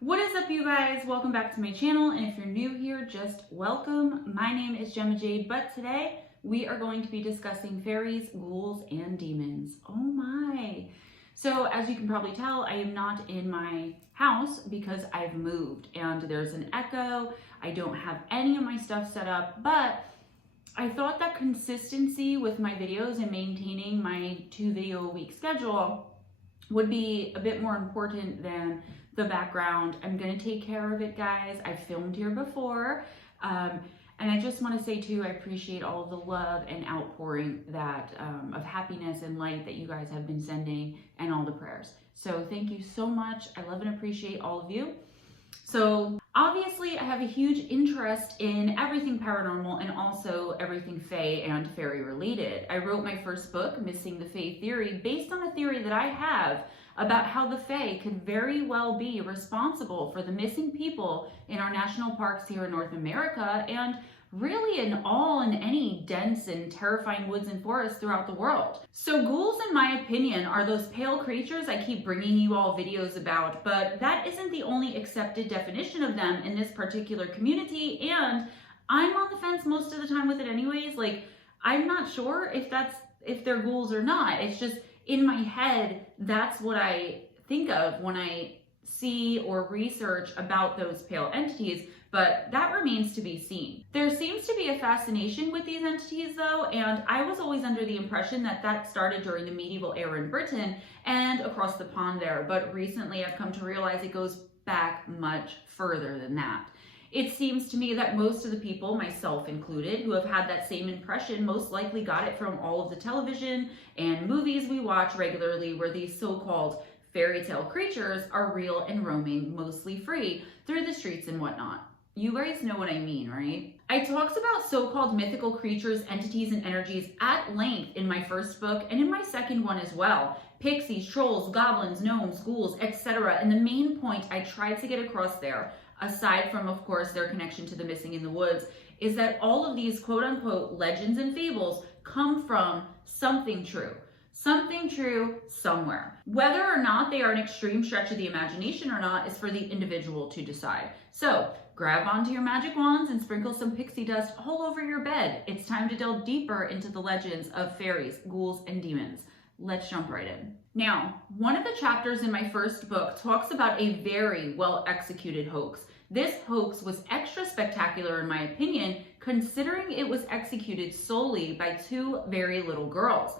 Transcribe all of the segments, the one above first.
What is up, you guys? Welcome back to my channel, and if you're new here, just welcome. My name is Gemma Jade, but today we are going to be discussing fairies, ghouls, and demons. Oh my! So as you can probably tell, I am not in my house because I've moved and there's an echo. I don't have any of my stuff set up, but I thought that consistency with my videos and maintaining my 2 video a week schedule would be a bit more important than the background. I'm gonna take care of it, guys. I've filmed here before. And I just wanna say too, I appreciate all of the love and outpouring that of happiness and light that you guys have been sending and all the prayers. So thank you so much. I love and appreciate all of you. So obviously I have a huge interest in everything paranormal and also everything fae and fairy related. I wrote my first book, Missing the Fae Theory, based on a theory that I have about how the fae could very well be responsible for the missing people in our national parks here in North America and really in any dense and terrifying woods and forests throughout the world. So ghouls, in my opinion, are those pale creatures I keep bringing you all videos about, but that isn't the only accepted definition of them in this particular community, and I'm on the fence most of the time with it anyways. Like, I'm not sure if they're ghouls or not. It's just in my head, that's what I think of when I see or research about those pale entities, but that remains to be seen. There seems to be a fascination with these entities though, and I was always under the impression that that started during the medieval era in Britain and across the pond there, but recently I've come to realize it goes back much further than that. It seems to me that most of the people, myself included, who have had that same impression most likely got it from all of the television and movies we watch regularly where these so-called fairy tale creatures are real and roaming, mostly free, through the streets and whatnot. You guys know what I mean, right? I talked about so-called mythical creatures, entities, and energies at length in my first book and in my second one as well. Pixies, trolls, goblins, gnomes, ghouls, etc. And the main point I tried to get across there, aside from, of course, their connection to the missing in the woods, is that all of these quote-unquote legends and fables come from something true. Something true somewhere. Whether or not they are an extreme stretch of the imagination or not is for the individual to decide. So grab onto your magic wands and sprinkle some pixie dust all over your bed. It's time to delve deeper into the legends of fairies, ghouls, and demons. Let's jump right in. Now, one of the chapters in my first book talks about a very well executed hoax. This hoax was extra spectacular in my opinion, considering it was executed solely by 2 very little girls.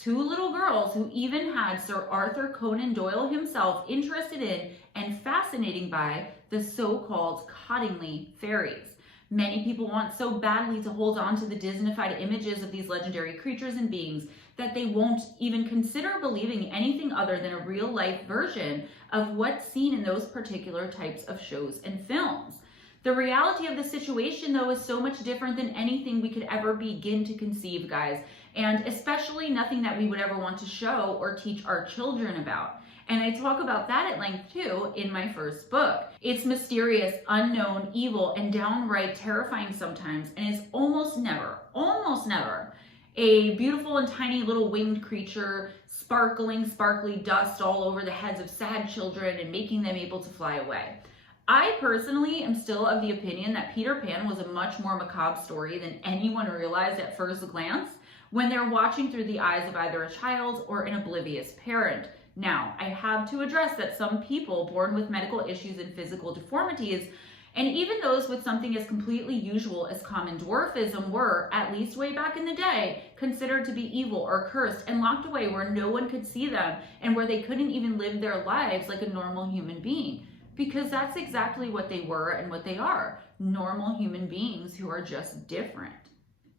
2 little girls who even had Sir Arthur Conan Doyle himself interested in and fascinating by the so-called Cottingley fairies. Many people want so badly to hold on to the Disneyfied images of these legendary creatures and beings that they won't even consider believing anything other than a real-life version of what's seen in those particular types of shows and films. The reality of the situation, though, is so much different than anything we could ever begin to conceive, guys, and especially nothing that we would ever want to show or teach our children about. And I talk about that at length, too, in my first book. It's mysterious, unknown, evil, and downright terrifying sometimes, and is almost never a beautiful and tiny little winged creature sparkly dust all over the heads of sad children and making them able to fly away. I personally am still of the opinion that Peter Pan was a much more macabre story than anyone realized at first glance when they're watching through the eyes of either a child or an oblivious parent. Now, I have to address that some people born with medical issues and physical deformities, and even those with something as completely usual as common dwarfism were, at least way back in the day, considered to be evil or cursed and locked away where no one could see them and where they couldn't even live their lives like a normal human being. Because that's exactly what they were and what they are. Normal human beings who are just different.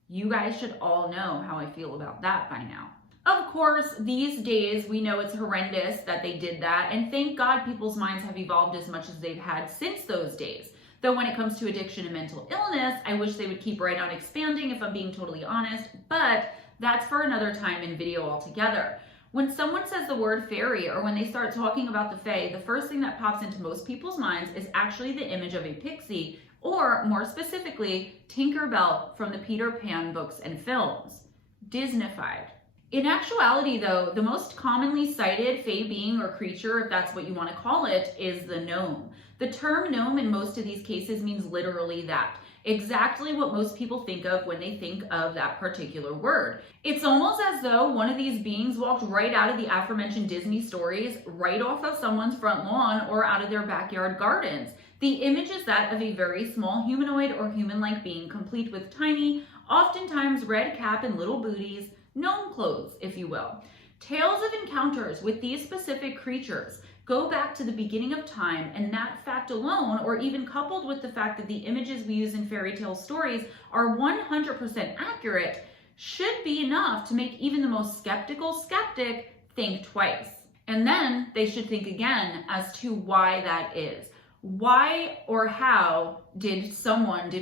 You guys should all know how I feel about that by now. Of course, these days we know it's horrendous that they did that, and thank God people's minds have evolved as much as they've had since those days. Though when it comes to addiction and mental illness, I wish they would keep right on expanding if I'm being totally honest, but that's for another time in video altogether. When someone says the word fairy or when they start talking about the fae, the first thing that pops into most people's minds is actually the image of a pixie, or more specifically, Tinker Bell from the Peter Pan books and films. Disneyfied. In actuality, though, the most commonly cited fae being or creature, if that's what you want to call it, is the gnome. The term gnome in most of these cases means literally that. Exactly what most people think of when they think of that particular word. It's almost as though one of these beings walked right out of the aforementioned Disney stories, right off of someone's front lawn or out of their backyard gardens. The image is that of a very small humanoid or human-like being, complete with tiny, oftentimes red cap and little booties, gnome clothes, if you will. Tales of encounters with these specific creatures go back to the beginning of time, and that fact alone, or even coupled with the fact that the images we use in fairy tale stories are 100% accurate, should be enough to make even the most skeptical skeptic think twice. And then they should think again as to why that is. Why or how did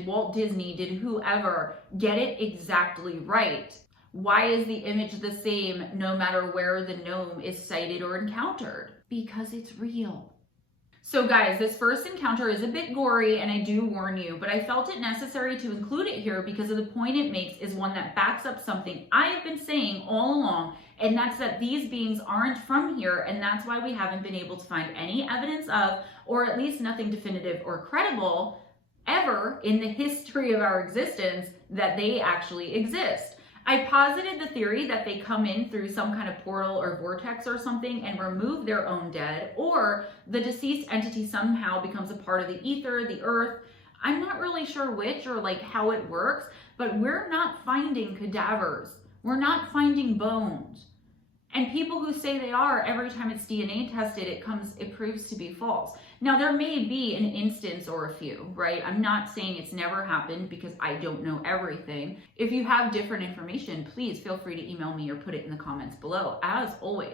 Walt Disney, did whoever get it exactly right? Why is the image the same no matter where the gnome is sighted or encountered? Because it's real. So guys, this first encounter is a bit gory, and I do warn you, but I felt it necessary to include it here because of the point it makes is one that backs up something I have been saying all along, and that's that these beings aren't from here, and that's why we haven't been able to find any evidence of, or at least nothing definitive or credible, ever in the history of our existence that they actually exist. I posited the theory that they come in through some kind of portal or vortex or something and remove their own dead, or the deceased entity somehow becomes a part of the ether, the earth. I'm not really sure which or like how it works, but we're not finding cadavers. We're not finding bones. And people who say they are, every time it's DNA tested, it proves to be false. Now, there may be an instance or a few, right? I'm not saying it's never happened because I don't know everything. If you have different information, please feel free to email me or put it in the comments below. As always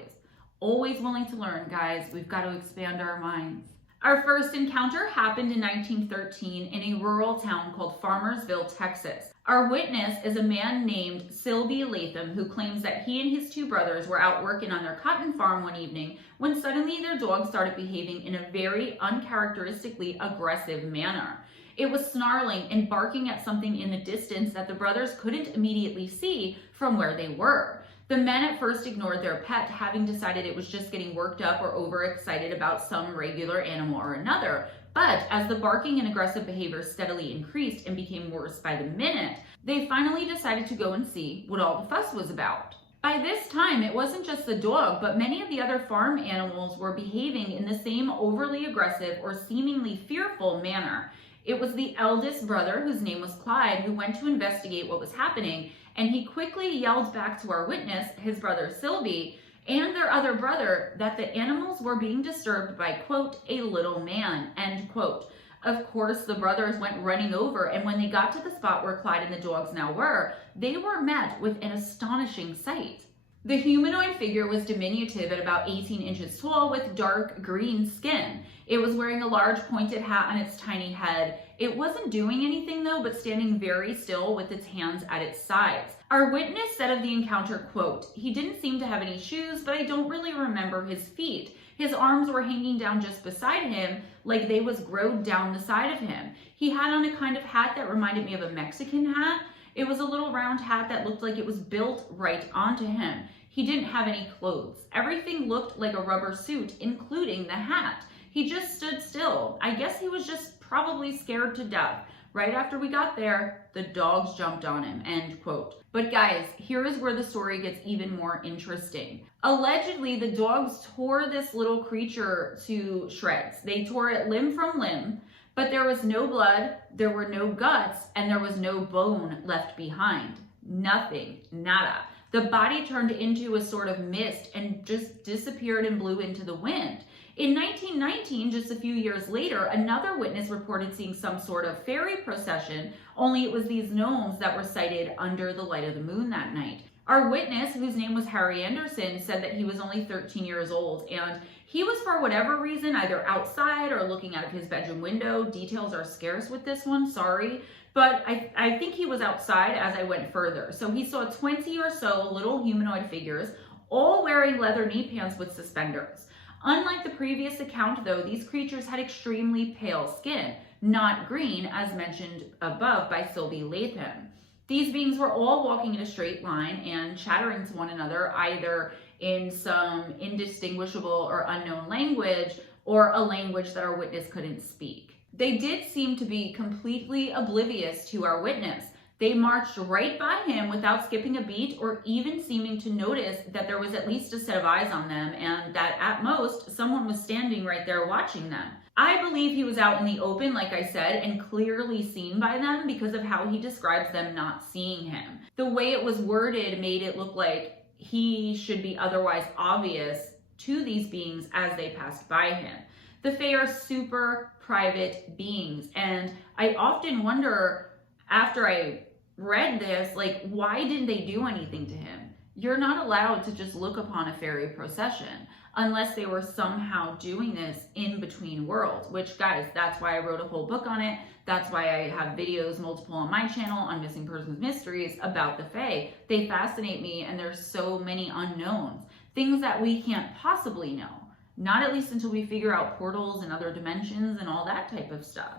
willing to learn, guys. We've got to expand our minds. Our first encounter happened in 1913 in a rural town called Farmersville, Texas. Our witness is a man named Sylvie Latham, who claims that he and his two brothers were out working on their cotton farm one evening when suddenly their dog started behaving in a very uncharacteristically aggressive manner. It was snarling and barking at something in the distance that the brothers couldn't immediately see from where they were. The men at first ignored their pet, having decided it was just getting worked up or overexcited about some regular animal or another. But as the barking and aggressive behavior steadily increased and became worse by the minute, they finally decided to go and see what all the fuss was about. By this time, it wasn't just the dog, but many of the other farm animals were behaving in the same overly aggressive or seemingly fearful manner. It was the eldest brother, whose name was Clyde, who went to investigate what was happening, and he quickly yelled back to our witness, his brother Sylvie, and their other brother, that the animals were being disturbed by, quote, a little man, end quote. Of course, the brothers went running over, and when they got to the spot where Clyde and the dogs now were, they were met with an astonishing sight. The humanoid figure was diminutive at about 18 inches tall with dark green skin. It was wearing a large pointed hat on its tiny head. It wasn't doing anything though, but standing very still with its hands at its sides. Our witness said of the encounter, quote, he didn't seem to have any shoes, but I don't really remember his feet. His arms were hanging down just beside him, like they was growed down the side of him. He had on a kind of hat that reminded me of a Mexican hat. It was a little round hat that looked like it was built right onto him. He didn't have any clothes. Everything looked like a rubber suit, including the hat. He just stood still. I guess he was just probably scared to death. Right after we got there, the dogs jumped on him, end quote. But guys, here is where the story gets even more interesting. Allegedly, the dogs tore this little creature to shreds. They tore it limb from limb, but there was no blood, there were no guts, and there was no bone left behind. Nothing, nada. The body turned into a sort of mist and just disappeared and blew into the wind. In 1919, just a few years later, another witness reported seeing some sort of fairy procession, only it was these gnomes that were sighted under the light of the moon that night. Our witness, whose name was Harry Anderson, said that he was only 13 years old, and he was, for whatever reason, either outside or looking out of his bedroom window. Details are scarce with this one, sorry. But I think he was outside as I went further. So he saw 20 or so little humanoid figures, all wearing leather knee pants with suspenders. Unlike the previous account, though, these creatures had extremely pale skin, not green, as mentioned above by Sylvie Latham. These beings were all walking in a straight line and chattering to one another, either in some indistinguishable or unknown language or a language that our witness couldn't speak. They did seem to be completely oblivious to our witness. They marched right by him without skipping a beat or even seeming to notice that there was at least a set of eyes on them and that at most someone was standing right there watching them. I believe he was out in the open, like I said, and clearly seen by them because of how he describes them not seeing him. The way it was worded made it look like he should be otherwise obvious to these beings as they passed by him. The Fae are super private beings, and I often wonder, after I read this, like, why didn't they do anything to him? You're not allowed to just look upon a fairy procession unless they were somehow doing this in between worlds, which, guys, that's why I wrote a whole book on it. That's why I have videos, multiple on my channel, on missing persons mysteries about the Fae. They fascinate me, and there's so many unknowns, things that we can't possibly know, not at least until we figure out portals and other dimensions and all that type of stuff.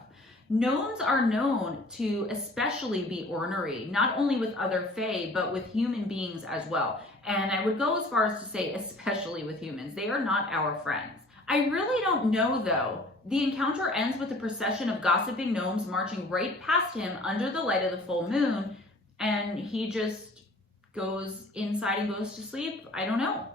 Gnomes are known to especially be ornery, not only with other Fae, but with human beings as well. And I would go as far as to say especially with humans. They are not our friends. I really don't know, though. The encounter ends with a procession of gossiping gnomes marching right past him under the light of the full moon, and he just goes inside and goes to sleep. I don't know.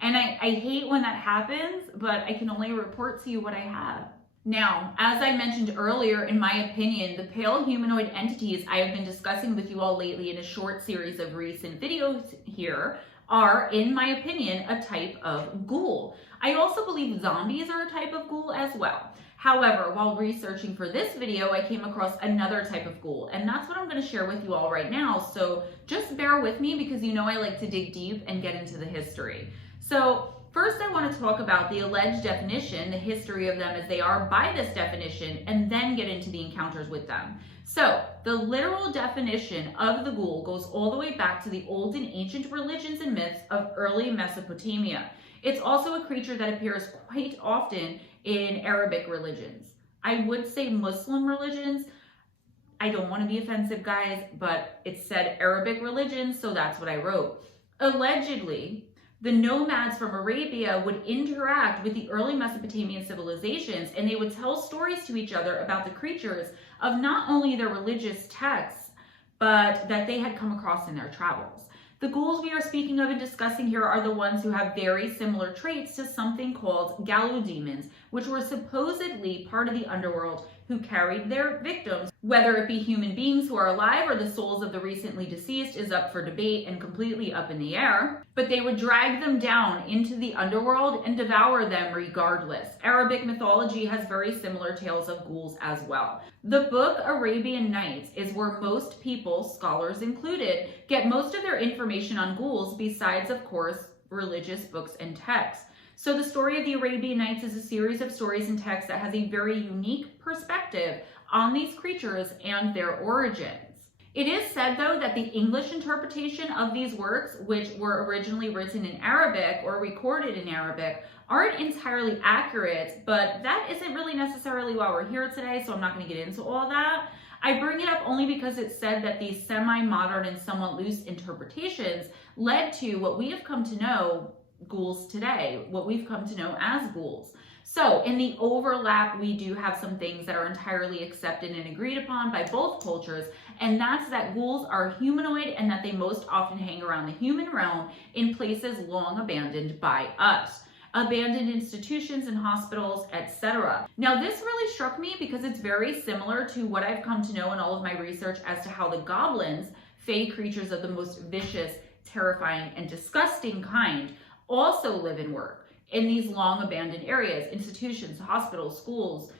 And I hate when that happens, but I can only report to you what I have. Now, as I mentioned earlier, in my opinion, the pale humanoid entities I have been discussing with you all lately in a short series of recent videos here are, in my opinion, a type of ghoul. I also believe zombies are a type of ghoul as well. However, while researching for this video, I came across another type of ghoul, and that's what I'm going to share with you all right now. So just bear with me, because you know I like to dig deep and get into the history. So first, I want to talk about the alleged definition, the history of them as they are by this definition, and then get into the encounters with them. So, the literal definition of the ghoul goes all the way back to the old and ancient religions and myths of early Mesopotamia. It's also a creature that appears quite often in Arabic religions. I would say Muslim religions. I don't want to be offensive, guys, but it said Arabic religions, so that's what I wrote. Allegedly, the nomads from Arabia would interact with the early Mesopotamian civilizations, and they would tell stories to each other about the creatures of not only their religious texts, but that they had come across in their travels. The ghouls we are speaking of and discussing here are the ones who have very similar traits to something called gallow demons, which were supposedly part of the underworld who carried their victims. Whether it be human beings who are alive or the souls of the recently deceased is up for debate and completely up in the air, but they would drag them down into the underworld and devour them regardless. Arabic mythology has very similar tales of ghouls as well. The book Arabian Nights is where most people, scholars included, get most of their information on ghouls, besides, of course, religious books and texts. So the story of the Arabian Nights is a series of stories and texts that has a very unique perspective on these creatures and their origins. It is said, though, that the English interpretation of these works, which were originally written in Arabic or recorded in Arabic, aren't entirely accurate, but that isn't really necessarily why we're here today, so I'm not going to get into all that. I bring it up only because it's said that these semi-modern and somewhat loose interpretations led to what we have come to know ghouls today, what we've come to know as ghouls. So in the overlap, we do have some things that are entirely accepted and agreed upon by both cultures, and that's that ghouls are humanoid and that they most often hang around the human realm in places long abandoned by us. Abandoned institutions and hospitals, etc. Now, this really struck me because it's very similar to what I've come to know in all of my research as to how the goblins, fey creatures of the most vicious, terrifying, and disgusting kind, also live and work in these long abandoned areas, institutions, hospitals, schools,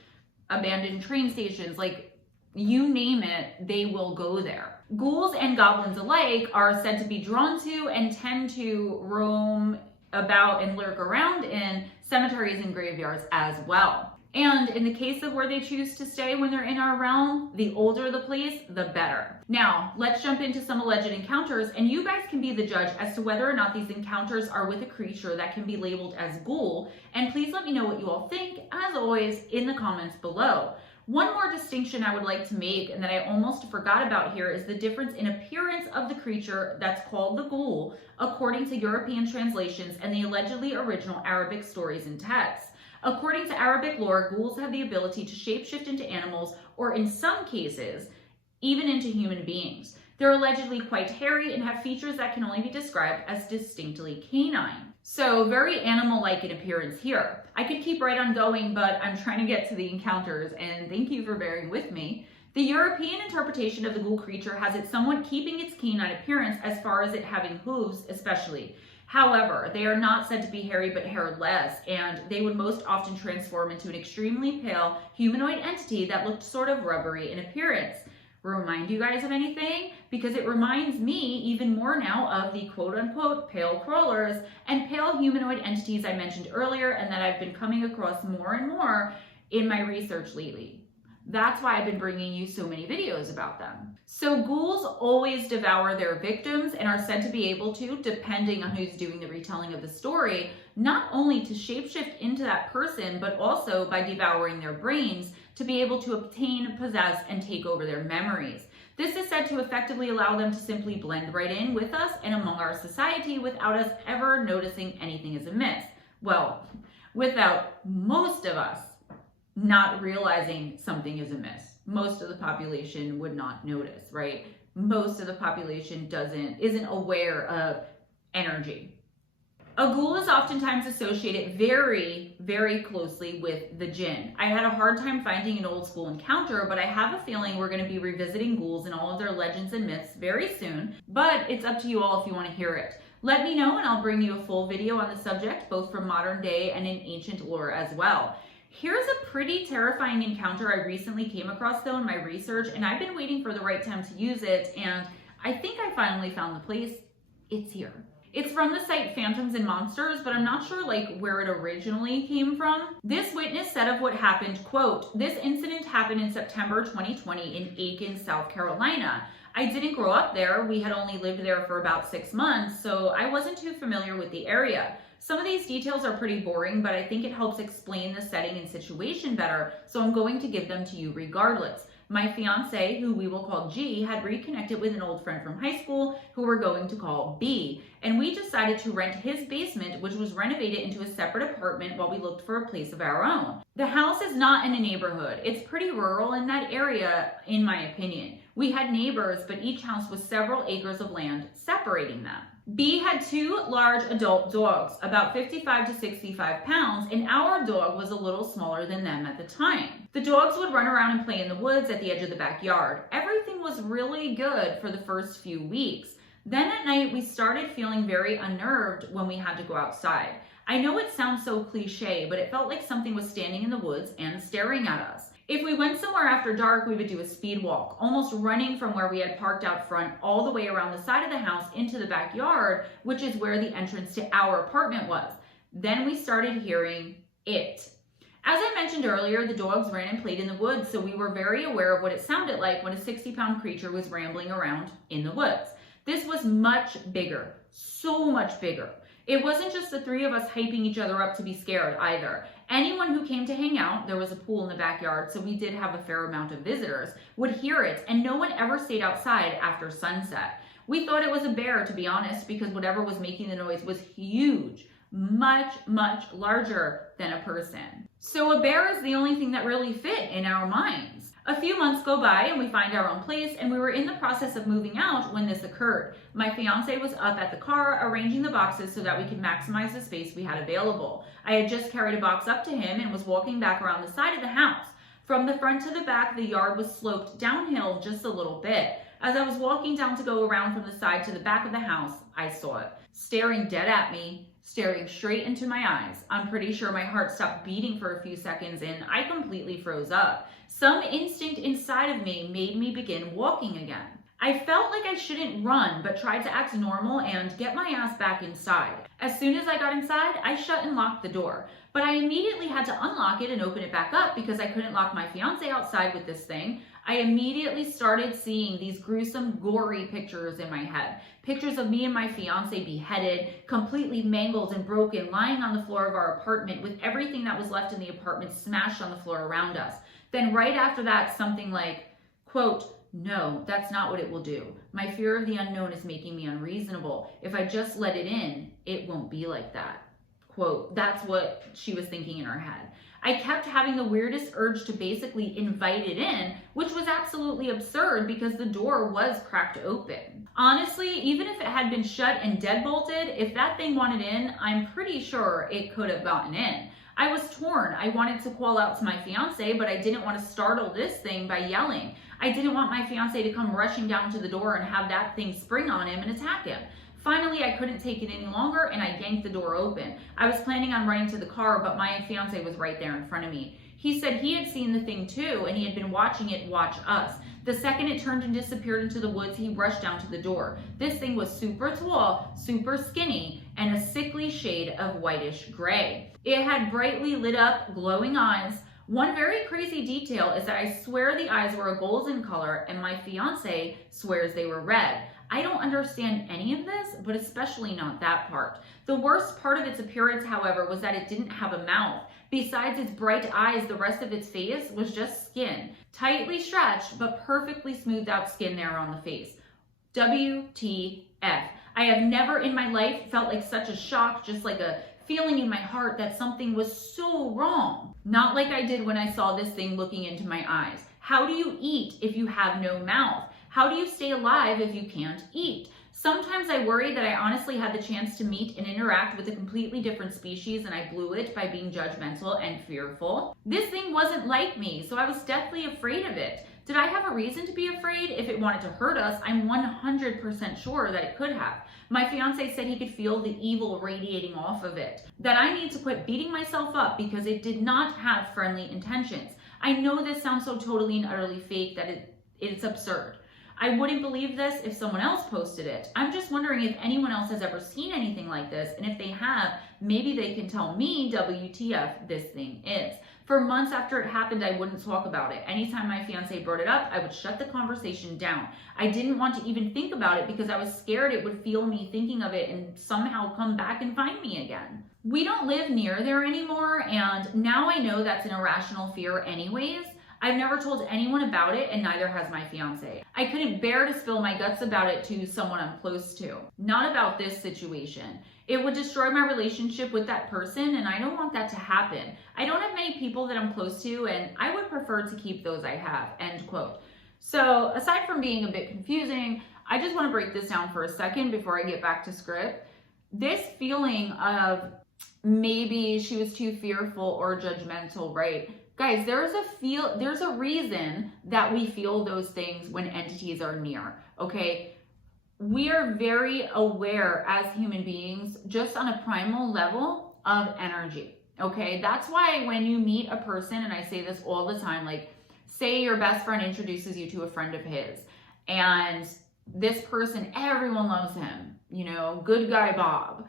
abandoned train stations, like you name it, they will go there. Ghouls and goblins alike are said to be drawn to and tend to roam about and lurk around in cemeteries and graveyards as well. And in the case of where they choose to stay when they're in our realm, the older the place, the better. Now, let's jump into some alleged encounters, and you guys can be the judge as to whether or not these encounters are with a creature that can be labeled as ghoul. And please let me know what you all think, as always, in the comments below. One more distinction I would like to make, and that I almost forgot about here, is the difference in appearance of the creature that's called the ghoul, according to European translations and the allegedly original Arabic stories and texts. According to Arabic lore, ghouls have the ability to shapeshift into animals, or in some cases, even into human beings. They're allegedly quite hairy and have features that can only be described as distinctly canine. So very animal-like in appearance here. I could keep right on going, but I'm trying to get to the encounters, and thank you for bearing with me. The European interpretation of the ghoul creature has it somewhat keeping its canine appearance as far as it having hooves especially. However, they are not said to be hairy but hairless, and they would most often transform into an extremely pale humanoid entity that looked sort of rubbery in appearance. Remind you guys of anything? Because it reminds me even more now of the quote-unquote pale crawlers and pale humanoid entities I mentioned earlier, and that I've been coming across more and more in my research lately. That's why I've been bringing you so many videos about them. So ghouls always devour their victims and are said to be able to, depending on who's doing the retelling of the story, not only to shapeshift into that person, but also by devouring their brains to be able to obtain, possess, and take over their memories. This is said to effectively allow them to simply blend right in with us and among our society without us ever noticing anything is amiss. Well, without most of us not realizing something is amiss. Most of the population would not notice, right? Most of the population isn't aware of energy. A ghoul is oftentimes associated very, very closely with the jinn. I had a hard time finding an old school encounter, but I have a feeling we're going to be revisiting ghouls and all of their legends and myths very soon, but it's up to you all if you want to hear it. Let me know and I'll bring you a full video on the subject, both from modern day and in ancient lore as well. Here's a pretty terrifying encounter I recently came across though in my research, and I've been waiting for the right time to use it, and I think I finally found the place. It's here. It's from the site Phantoms and Monsters, but I'm not sure where it originally came from. This witness said of what happened, quote, "This incident happened in September 2020 in Aiken, South Carolina. I didn't grow up there. We had only lived there for about 6 months, so I wasn't too familiar with the area. Some of these details are pretty boring, but I think it helps explain the setting and situation better, so I'm going to give them to you regardless. My fiance, who we will call G, had reconnected with an old friend from high school who we're going to call B, and we decided to rent his basement, which was renovated into a separate apartment while we looked for a place of our own. The house is not in a neighborhood. It's pretty rural in that area, in my opinion. We had neighbors, but each house was several acres of land separating them. B had 2 large adult dogs, about 55 to 65 pounds, and our dog was a little smaller than them at the time. The dogs would run around and play in the woods at the edge of the backyard. Everything was really good for the first few weeks. Then at night, we started feeling very unnerved when we had to go outside. I know it sounds so cliche, but it felt like something was standing in the woods and staring at us. If we went somewhere after dark, we would do a speed walk, almost running from where we had parked out front all the way around the side of the house into the backyard, which is where the entrance to our apartment was. Then we started hearing it. As I mentioned earlier, the dogs ran and played in the woods, so we were very aware of what it sounded like when a 60-pound creature was rambling around in the woods. This was much bigger, so much bigger. It wasn't just the 3 of us hyping each other up to be scared either. Anyone who came to hang out, there was a pool in the backyard, so we did have a fair amount of visitors, would hear it, and no one ever stayed outside after sunset. We thought it was a bear, to be honest, because whatever was making the noise was huge, much, much larger than a person. So a bear is the only thing that really fit in our minds. A few months go by and we find our own place, and we were in the process of moving out when this occurred. My fiance was up at the car arranging the boxes so that we could maximize the space we had available. I had just carried a box up to him and was walking back around the side of the house. From the front to the back, the yard was sloped downhill just a little bit. As I was walking down to go around from the side to the back of the house, I saw it, staring dead at me, staring straight into my eyes. I'm pretty sure my heart stopped beating for a few seconds and I completely froze up. Some instinct inside of me made me begin walking again. I felt like I shouldn't run, but tried to act normal and get my ass back inside. As soon as I got inside, I shut and locked the door. But I immediately had to unlock it and open it back up because I couldn't lock my fiance outside with this thing. I immediately started seeing these gruesome, gory pictures in my head. Pictures of me and my fiance beheaded, completely mangled and broken, lying on the floor of our apartment with everything that was left in the apartment smashed on the floor around us. Then right after that, something like, quote, "No, that's not what it will do. My fear of the unknown is making me unreasonable. If I just let it in, it won't be like that." Quote, that's what she was thinking in her head. I kept having the weirdest urge to basically invite it in, which was absolutely absurd because the door was cracked open. Honestly, even if it had been shut and deadbolted, if that thing wanted in, I'm pretty sure it could have gotten in. I was torn. I wanted to call out to my fiance, but I didn't want to startle this thing by yelling. I didn't want my fiance to come rushing down to the door and have that thing spring on him and attack him. Finally, I couldn't take it any longer and I yanked the door open. I was planning on running to the car, but my fiance was right there in front of me. He said he had seen the thing too and he had been watching it watch us. The second it turned and disappeared into the woods, he rushed down to the door. This thing was super tall, super skinny, and a sickly shade of whitish gray. It had brightly lit up, glowing eyes. One very crazy detail is that I swear the eyes were a golden color and my fiance swears they were red. I don't understand any of this, but especially not that part. The worst part of its appearance, however, was that it didn't have a mouth. Besides its bright eyes, the rest of its face was just skin. Tightly stretched, but perfectly smoothed out skin there on the face. WTF. I have never in my life felt like such a shock, just like a feeling in my heart that something was so wrong. Not like I did when I saw this thing looking into my eyes. How do you eat if you have no mouth? How do you stay alive if you can't eat? Sometimes I worry that I honestly had the chance to meet and interact with a completely different species and I blew it by being judgmental and fearful. This thing wasn't like me, so I was deathly afraid of it. Did I have a reason to be afraid? If it wanted to hurt us, I'm 100% sure that it could have. My fiance said he could feel the evil radiating off of it. That I need to quit beating myself up because it did not have friendly intentions. I know this sounds so totally and utterly fake that it's absurd. I wouldn't believe this if someone else posted it. I'm just wondering if anyone else has ever seen anything like this, and if they have, maybe they can tell me WTF this thing is. For months after it happened, I wouldn't talk about it. Anytime my fiance brought it up, I would shut the conversation down. I didn't want to even think about it because I was scared it would feel me thinking of it and somehow come back and find me again. We don't live near there anymore, and now I know that's an irrational fear anyways. I've never told anyone about it, and neither has my fiance. I couldn't bear to spill my guts about it to someone I'm close to. Not about this situation. It would destroy my relationship with that person, and I don't want that to happen. I don't have many people that I'm close to, and I would prefer to keep those I have, end quote. So aside from being a bit confusing, I just want to break this down for a second before I get back to script. This feeling of maybe she was too fearful or judgmental, right? Guys, there's a reason that we feel those things when entities are near, okay? We are very aware as human beings, just on a primal level, of energy, okay? That's why when you meet a person, and I say this all the time, like say your best friend introduces you to a friend of his, and this person, everyone loves him, you know, good guy Bob,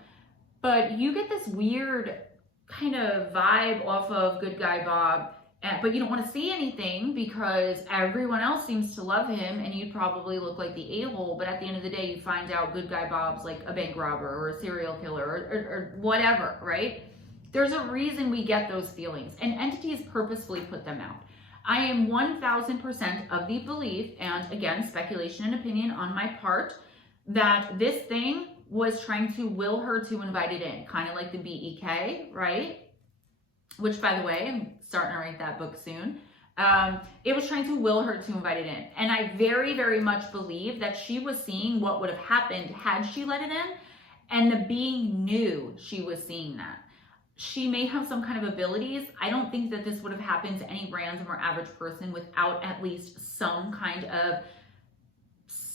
but you get this weird kind of vibe off of good guy Bob, but you don't want to say anything because everyone else seems to love him and you'd probably look like the a-hole, but at the end of the day you find out good guy Bob's like a bank robber or a serial killer or whatever, right? There's a reason we get those feelings, and entities purposefully put them out. I am 1000% of the belief, and again, speculation and opinion on my part, that this thing was trying to will her to invite it in, kind of like the BEK, right? Which, by the way, I'm starting to write that book soon. It was trying to will her to invite it in. And I very, very much believe that she was seeing what would have happened had she let it in, and the being knew she was seeing that. She may have some kind of abilities. I don't think that this would have happened to any random or average person without at least some kind of,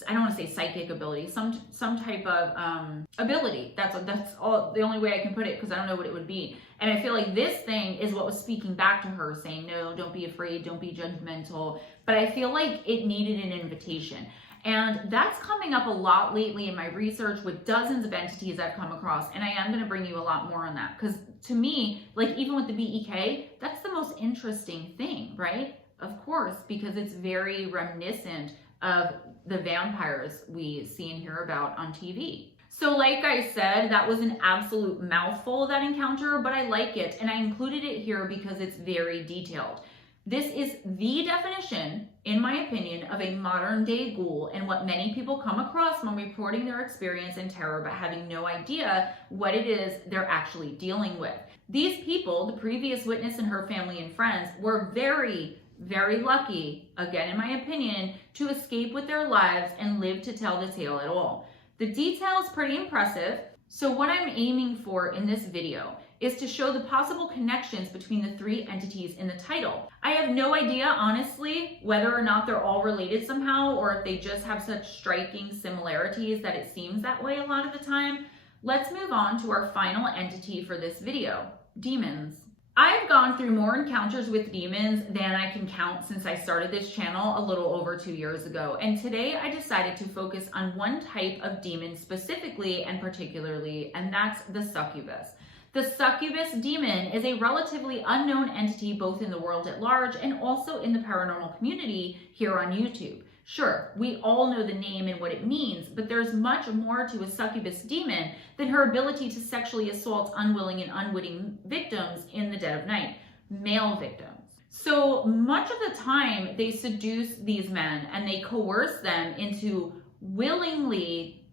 I don't want to say psychic ability, some type of ability. That's all, the only way I can put it, because I don't know what it would be. And I feel like this thing is what was speaking back to her, saying, no, don't be afraid, don't be judgmental. But I feel like it needed an invitation. And that's coming up a lot lately in my research with dozens of entities I've come across. And I am going to bring you a lot more on that. Because to me, like even with the BEK, that's the most interesting thing, right? Of course, because it's very reminiscent of the vampires we see and hear about on TV. So like I said, that was an absolute mouthful, that encounter, but I like it. And I included it here because it's very detailed. This is the definition, in my opinion, of a modern day ghoul and what many people come across when reporting their experience in terror but having no idea what it is they're actually dealing with. These people, the previous witness and her family and friends, were very, very lucky, again in my opinion, to escape with their lives and live to tell the tale at all. The detail is pretty impressive, so what I'm aiming for in this video is to show the possible connections between the three entities in the title. I have no idea, honestly, whether or not they're all related somehow or if they just have such striking similarities that it seems that way a lot of the time. Let's move on to our final entity for this video, demons. I've gone through more encounters with demons than I can count since I started this channel a little over 2 years ago. And today I decided to focus on one type of demon specifically and particularly, and that's the succubus. The succubus demon is a relatively unknown entity both in the world at large and also in the paranormal community here on YouTube. Sure, we all know the name and what it means, but there's much more to a succubus demon than her ability to sexually assault unwilling and unwitting victims in the dead of night, male victims. So much of the time they seduce these men and they coerce them into willingly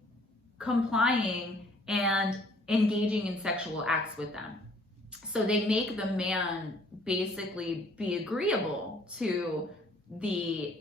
complying and engaging in sexual acts with them. So they make the man basically be agreeable to the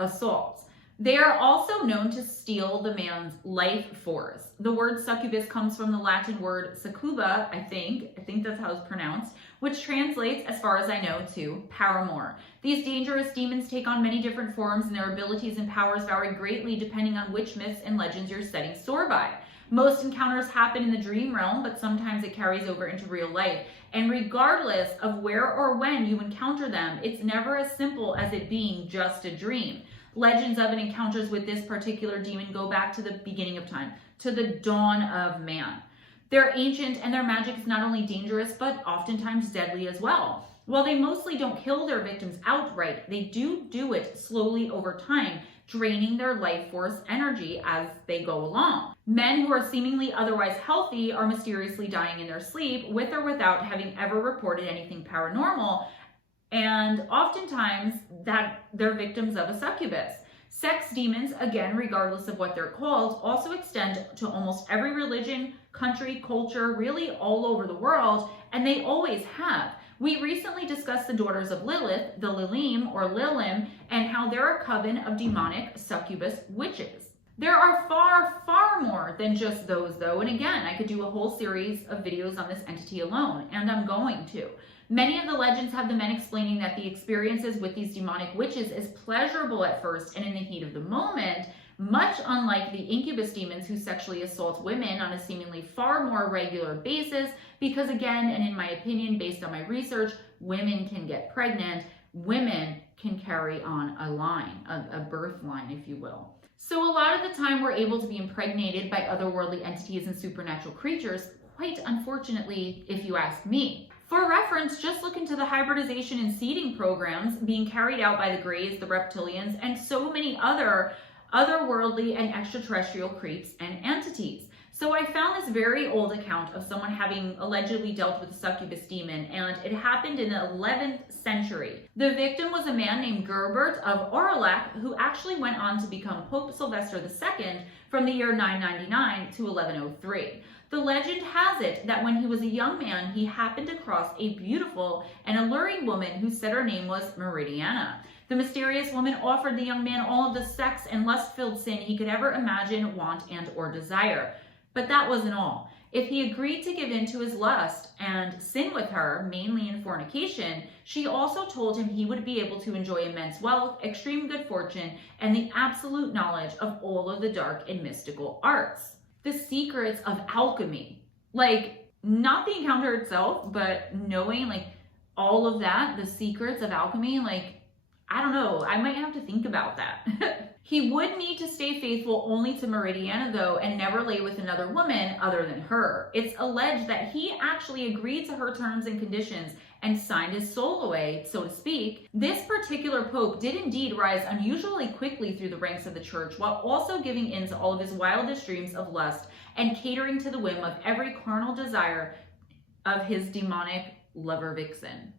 assaults. They are also known to steal the man's life force. The word succubus comes from the Latin word succuba, I think that's how it's pronounced, which translates, as far as I know, to paramour. These dangerous demons take on many different forms and their abilities and powers vary greatly depending on which myths and legends you're setting store by. Most encounters happen in the dream realm, but sometimes it carries over into real life. And regardless of where or when you encounter them, it's never as simple as it being just a dream. Legends of and encounters with this particular demon go back to the beginning of time, to the dawn of man. They're ancient and their magic is not only dangerous, but oftentimes deadly as well. While they mostly don't kill their victims outright, they do it slowly over time, draining their life force energy as they go along. Men who are seemingly otherwise healthy are mysteriously dying in their sleep with or without having ever reported anything paranormal, and oftentimes that they're victims of a succubus. Sex demons, again, regardless of what they're called, also extend to almost every religion, country, culture, really all over the world, and they always have. We recently discussed the daughters of Lilith, the Lilim or Lilim, and how they're a coven of demonic succubus witches. There are far, far more than just those though, and again, I could do a whole series of videos on this entity alone, and I'm going to. Many of the legends have the men explaining that the experiences with these demonic witches is pleasurable at first and in the heat of the moment, much unlike the incubus demons who sexually assault women on a seemingly far more regular basis, because again, and in my opinion, based on my research, women can get pregnant, women can carry on a line, a birth line, if you will. So a lot of the time we're able to be impregnated by otherworldly entities and supernatural creatures, quite unfortunately, if you ask me. For reference, just look into the hybridization and seeding programs being carried out by the Greys, the Reptilians, and so many otherworldly and extraterrestrial creeps and entities. So I found this very old account of someone having allegedly dealt with a succubus demon, and it happened in the 11th century. The victim was a man named Gerbert of Aurillac, who actually went on to become Pope Sylvester II from the year 999 to 1103. The legend has it that when he was a young man, he happened across a beautiful and alluring woman who said her name was Meridiana. The mysterious woman offered the young man all of the sex and lust-filled sin he could ever imagine, want, and or desire. But that wasn't all. If he agreed to give in to his lust and sin with her, mainly in fornication, she also told him he would be able to enjoy immense wealth, extreme good fortune, and the absolute knowledge of all of the dark and mystical arts. The secrets of alchemy. Like, not the encounter itself, but knowing, like, all of that, the secrets of alchemy, like, I don't know, I might have to think about that. He would need to stay faithful only to Meridiana, though, and never lay with another woman other than her. It's alleged that he actually agreed to her terms and conditions and signed his soul away, so to speak. This particular pope did indeed rise unusually quickly through the ranks of the church, while also giving in to all of his wildest dreams of lust and catering to the whim of every carnal desire of his demonic lover vixen.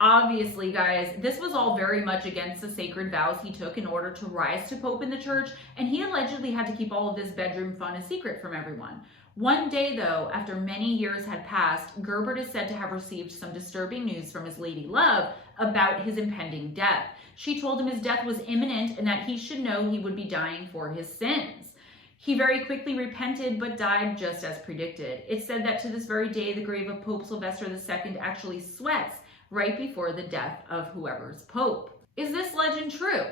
Obviously, guys, this was all very much against the sacred vows he took in order to rise to Pope in the church, and he allegedly had to keep all of this bedroom fun a secret from everyone. One day, though, after many years had passed, Gerbert is said to have received some disturbing news from his lady love about his impending death. She told him his death was imminent and that he should know he would be dying for his sins. He very quickly repented, but died just as predicted. It's said that to this very day, the grave of Pope Sylvester II actually sweats right before the death of whoever's Pope. Is this legend true?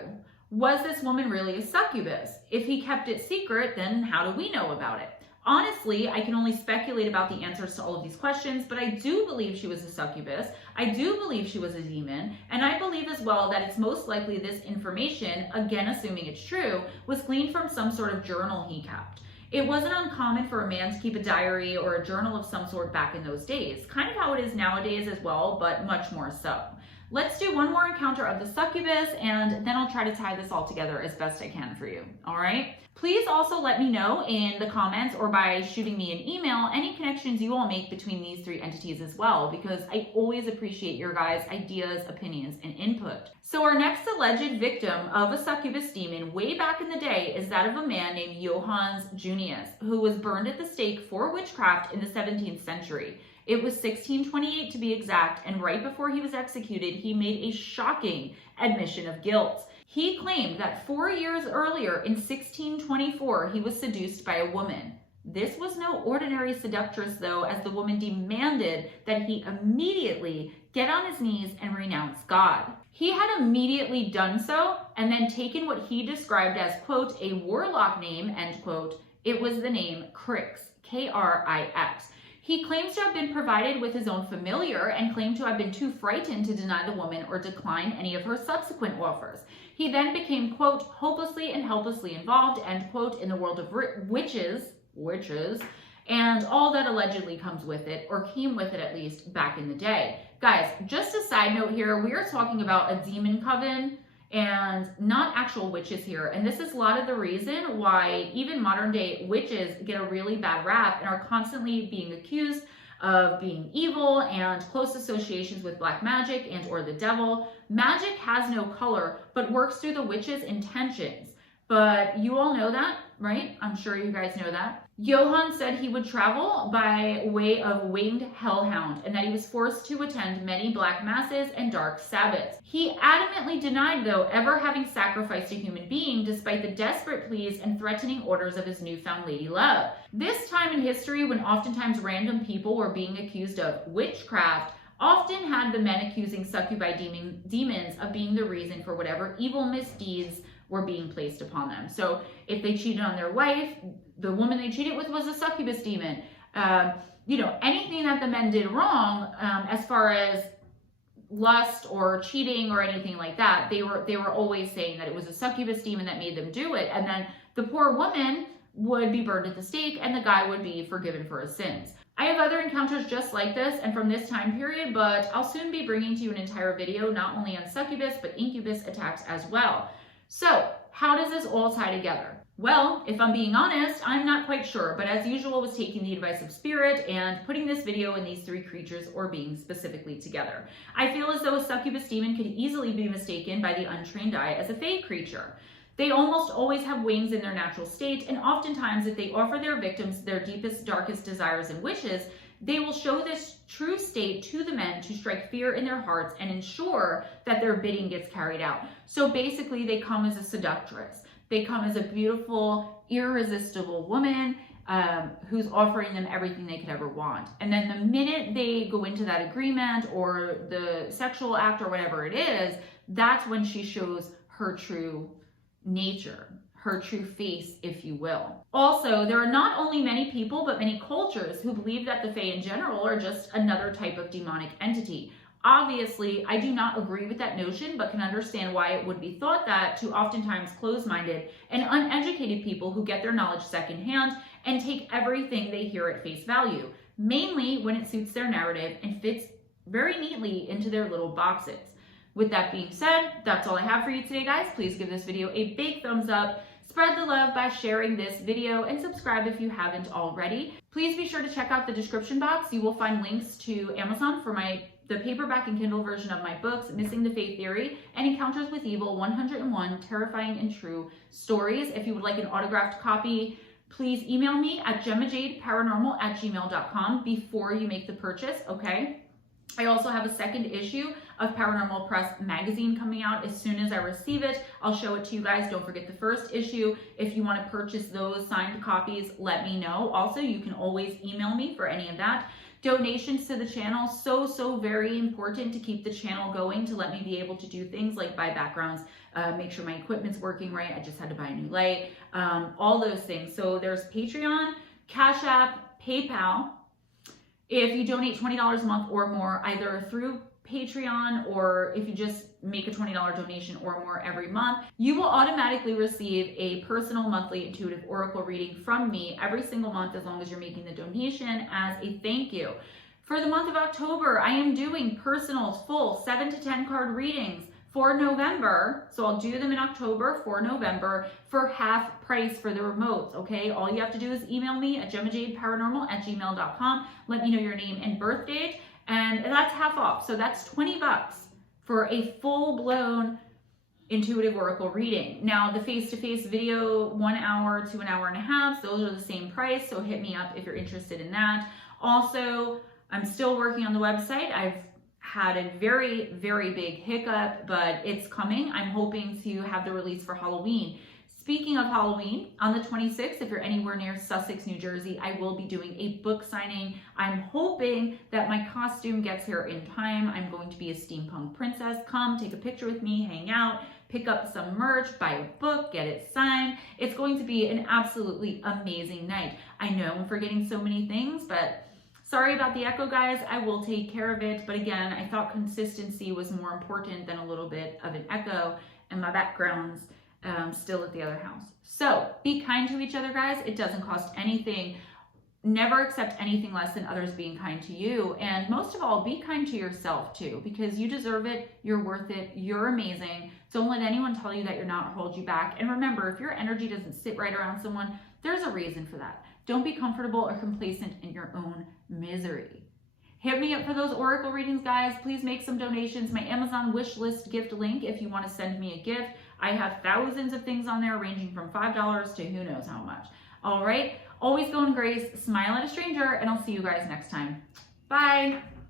Was this woman really a succubus? If he kept it secret, then how do we know about it? Honestly, I can only speculate about the answers to all of these questions, but I do believe she was a succubus. I do believe she was a demon, and I believe as well that it's most likely this information, again assuming it's true, was gleaned from some sort of journal he kept. It wasn't uncommon for a man to keep a diary or a journal of some sort back in those days, kind of how it is nowadays as well, but much more so. Let's do one more encounter of the succubus, and then I'll try to tie this all together as best I can for you, all right? Please also let me know in the comments or by shooting me an email any connections you all make between these three entities as well, because I always appreciate your guys' ideas, opinions, and input. So our next alleged victim of a succubus demon way back in the day is that of a man named Johannes Junius, who was burned at the stake for witchcraft in the 17th century. It was 1628 to be exact, and right before he was executed, he made a shocking admission of guilt. He claimed that 4 years earlier, in 1624, he was seduced by a woman. This was no ordinary seductress, though, as the woman demanded that he immediately get on his knees and renounce God. He had immediately done so, and then taken what he described as, quote, a warlock name, end quote. It was the name Krix, K-R-I-X. He claims to have been provided with his own familiar and claimed to have been too frightened to deny the woman or decline any of her subsequent offers. He then became, quote, hopelessly and helplessly involved, end quote, in the world of witches, and all that allegedly comes with it, or came with it at least, back in the day. Guys, just a side note here, we are talking about a demon coven and not actual witches here. And this is a lot of the reason why even modern day witches get a really bad rap and are constantly being accused of being evil and close associations with black magic and or the devil. Magic has no color, but works through the witch's intentions. But you all know that, right? I'm sure you guys know that. Johann said he would travel by way of winged hellhound and that he was forced to attend many black masses and dark Sabbaths. He adamantly denied, though, ever having sacrificed a human being despite the desperate pleas and threatening orders of his newfound lady love. This time in history, when oftentimes random people were being accused of witchcraft, often had the men accusing succubi demons of being the reason for whatever evil misdeeds were being placed upon them. So if they cheated on their wife, the woman they cheated with was a succubus demon. Anything that the men did wrong, as far as lust or cheating or anything like that, they were always saying that it was a succubus demon that made them do it. And then the poor woman would be burned at the stake and the guy would be forgiven for his sins. I have other encounters just like this and from this time period, but I'll soon be bringing to you an entire video not only on succubus but incubus attacks as well. So how does this all tie together? Well, if I'm being honest, I'm not quite sure, but as usual was taking the advice of spirit and putting this video and these three creatures or beings specifically together. I feel as though a succubus demon could easily be mistaken by the untrained eye as a fae creature. They almost always have wings in their natural state, and oftentimes if they offer their victims their deepest, darkest desires and wishes, they will show this true state to the men to strike fear in their hearts and ensure that their bidding gets carried out. So basically they come as a seductress. They come as a beautiful, irresistible woman who's offering them everything they could ever want. And then the minute they go into that agreement or the sexual act or whatever it is, that's when she shows her true nature, her true face, if you will. Also, there are not only many people, but many cultures who believe that the Fae in general are just another type of demonic entity. Obviously, I do not agree with that notion, but can understand why it would be thought that to oftentimes closed-minded and uneducated people who get their knowledge secondhand and take everything they hear at face value, mainly when it suits their narrative and fits very neatly into their little boxes. With that being said, that's all I have for you today, guys. Please give this video a big thumbs up. Spread the love by sharing this video and subscribe if you haven't already. Please be sure to check out the description box. You will find links to Amazon for my the paperback and Kindle version of my books, Missing the Faith Theory and Encounters with Evil, 101 Terrifying and True Stories. If you would like an autographed copy, please email me at GemmaJadeParanormal@gmail.com before you make the purchase, okay? I also have a second issue of Paranormal Press magazine coming out. As soon as I receive it, I'll show it to you guys. Don't forget the first issue. If you want to purchase those signed copies, let me know. Also, you can always email me for any of that. Donations to the channel, so very important to keep the channel going, to let me be able to do things like buy backgrounds, make sure my equipment's working right. I just had to buy a new light, all those things. So there's Patreon, Cash App, PayPal. If you donate $20 a month or more, either through Patreon or if you just make a $20 donation or more every month, you will automatically receive a personal monthly intuitive oracle reading from me every single month as long as you're making the donation as a thank you. For the month of October, I am doing personal full 7 to 10 card readings for November. So I'll do them in October for November for half price for the remotes, okay? All you have to do is email me at GemmaJadeParanormal@gmail.com. Let me know your name and birth date. And that's half off. So that's $20 for a full-blown intuitive oracle reading. Now, the face-to-face video, 1 hour to an hour and a half, those are the same price. So hit me up if you're interested in that. Also, I'm still working on the website. I've had a very big hiccup, but it's coming. I'm hoping to have the release for Halloween. Speaking of Halloween, on the 26th, if you're anywhere near Sussex, New Jersey, I will be doing a book signing. I'm hoping that my costume gets here in time. I'm going to be a steampunk princess. Come, take a picture with me, hang out, pick up some merch, buy a book, get it signed. It's going to be an absolutely amazing night. I know I'm forgetting so many things, but sorry about the echo, guys. I will take care of it. But again, I thought consistency was more important than a little bit of an echo, and my background's still at the other house. So be kind to each other, guys. It doesn't cost anything. Never accept anything less than others being kind to you. And most of all, be kind to yourself too, because you deserve it. You're worth it. You're amazing. Don't let anyone tell you that you're not or hold you back. And remember, if your energy doesn't sit right around someone, there's a reason for that. Don't be comfortable or complacent in your own misery. Hit me up for those oracle readings, guys. Please make some donations. My Amazon wish list gift link if you want to send me a gift. I have thousands of things on there ranging from $5 to who knows how much. All right. Always go in grace, smile at a stranger, and I'll see you guys next time. Bye.